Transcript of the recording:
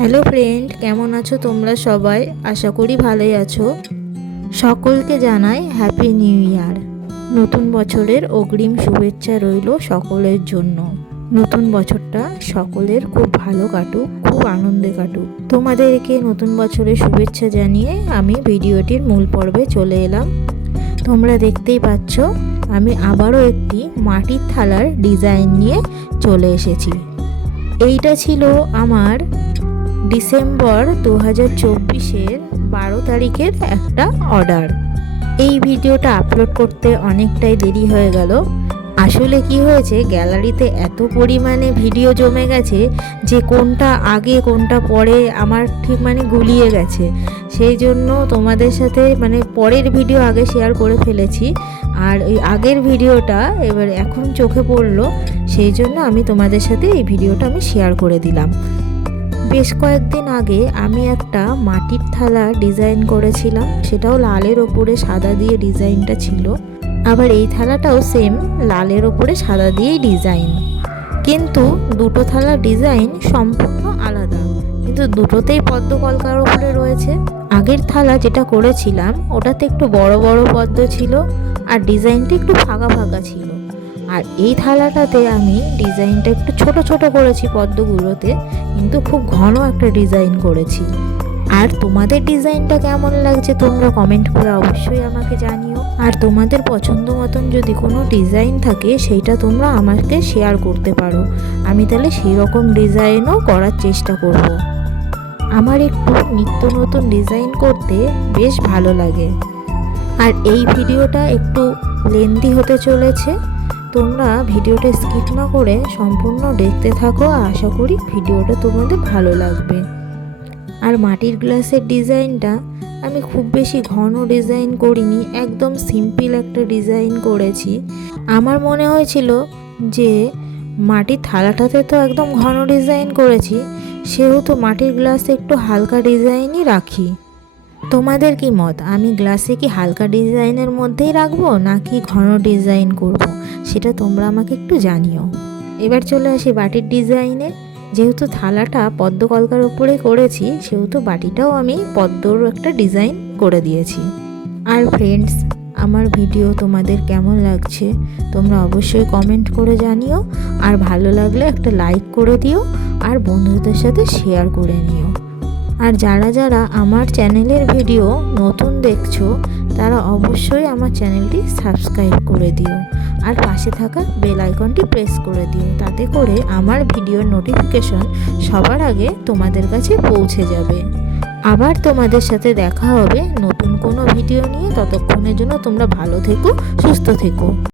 Hello friend, কেমন আছো তোমরা সবাই? আশা করি ভালোই আছো। সকলকে জানাই হ্যাপি নিউ ইয়ার। নতুন বছরের অগ্রিম শুভেচ্ছা রইল সকলের জন্য। নতুন বছরটা সকলের খুব ভালো কাটুক, খুব আনন্দে কাটুক। তোমাদেরকে নতুন বছরের শুভেচ্ছা জানিয়ে আমি ভিডিওটির মূল পর্বে চলে এলাম। তোমরা দেখতেই পাচ্ছ আমি আবারও একটি মাটির থালার ডিজাইন নিয়ে চলে এসেছি। এইটা ছিল আমার ডিসেম্বর 2024-এর 12 তারিখের একটা অর্ডার। এই ভিডিওটা আপলোড করতে অনেকটাই দেরি হয়ে গেল। আসলে কি হয়েছে, গ্যালারিতে এত পরিমাণে ভিডিও জমে গেছে যে কোনটা আগে কোনটা পরে আমার ঠিক গুলিয়ে গেছে। সেই জন্য তোমাদের সাথে পরের ভিডিও আগে শেয়ার করে ফেলেছি, আর ওই আগের ভিডিওটা এবার এখন চোখে পড়লো, সেই জন্য আমি তোমাদের সাথে এই ভিডিওটা আমি শেয়ার করে দিলাম। বেশ কয়েকদিন আগে আমি একটা মাটির থালা ডিজাইন করেছিলাম, সেটাও লালের ওপরে সাদা দিয়ে ডিজাইনটা ছিল। আবার এই থালাটাও সেম লালের ওপরে সাদা দিয়েই ডিজাইন, কিন্তু দুটো থালার ডিজাইন সম্পূর্ণ আলাদা, কিন্তু দুটোতেই পদ্ম কলকার ওপরে রয়েছে। আগের থালা যেটা করেছিলাম ওটাতে একটু বড় বড় পদ্ম ছিল আর ডিজাইনটা একটু ফাঁকা ফাঁকা ছিল, আর এই থালাটাতে আমি ডিজাইনটা একটু ছোট ছোট করেছি পদ্মগুলোতে, কিন্তু খুব ঘন একটা ডিজাইন করেছি। আর তোমাদের ডিজাইনটা কেমন লাগছে তোমরা কমেন্ট করে অবশ্যই আমাকে জানিও। আর তোমাদের পছন্দ মতন যদি কোনো ডিজাইন থাকে সেইটা তোমরা আমাকে শেয়ার করতে পারো, আমি তাহলে সেই রকম ডিজাইনও করার চেষ্টা করব। আমার একটু নিত্য নতুন ডিজাইন করতে বেশ ভালো লাগে। আর এই ভিডিওটা একটু লেন্দি হতে চলেছে, তোমরা ভিডিওটা স্কিপ না করে সম্পূর্ণ দেখতে থাকো, আশা করি ভিডিওটা তোমাদের ভালো লাগবে। আর মাটির গ্লাসের ডিজাইনটা আমি খুব বেশি ঘন ডিজাইন করিনি, একদম সিম্পল একটা ডিজাইন করেছি। আমার মনে হয়েছিল যে মাটির থালাটাতে তো একদম ঘন ডিজাইন করেছি, সেহেতু মাটির গ্লাসে একটু হালকা ডিজাইনই রাখি। তোমাদের কি মত, আমি গ্লাসে কি হালকা ডিজাইনের মধ্যেই রাখবো নাকি ঘন ডিজাইন করব, সেটা তোমরা আমাকে একটু জানিও। এবার চলে আসি বাটির ডিজাইনে। যেহেতু থালাটা পদ্ম কলকার উপরে করেছি, সেহেতু বাটিটাও আমি পদ্মর একটা ডিজাইন করে দিয়েছি। আর ফ্রেন্ডস, আমার ভিডিও তোমাদের কেমন লাগছে তোমরা অবশ্যই কমেন্ট করে জানিও, আর ভালো লাগলে একটা লাইক করে দিও, আর বন্ধুদের সাথে শেয়ার করে নিও। আর যারা যারা আমার চ্যানেলের ভিডিও নতুন দেখছো তারা অবশ্যই আমার চ্যানেলটি সাবস্ক্রাইব করে দিও, আর পাশে থাকা বেল আইকনটি প্রেস করে দিও, তাতে করে আমার ভিডিওর নোটিফিকেশন সবার আগে তোমাদের কাছে পৌঁছে যাবে। আবার তোমাদের সাথে দেখা হবে নতুন কোনো ভিডিও নিয়ে। ততক্ষণের জন্য তোমরা ভালো থেকো, সুস্থ থেকো।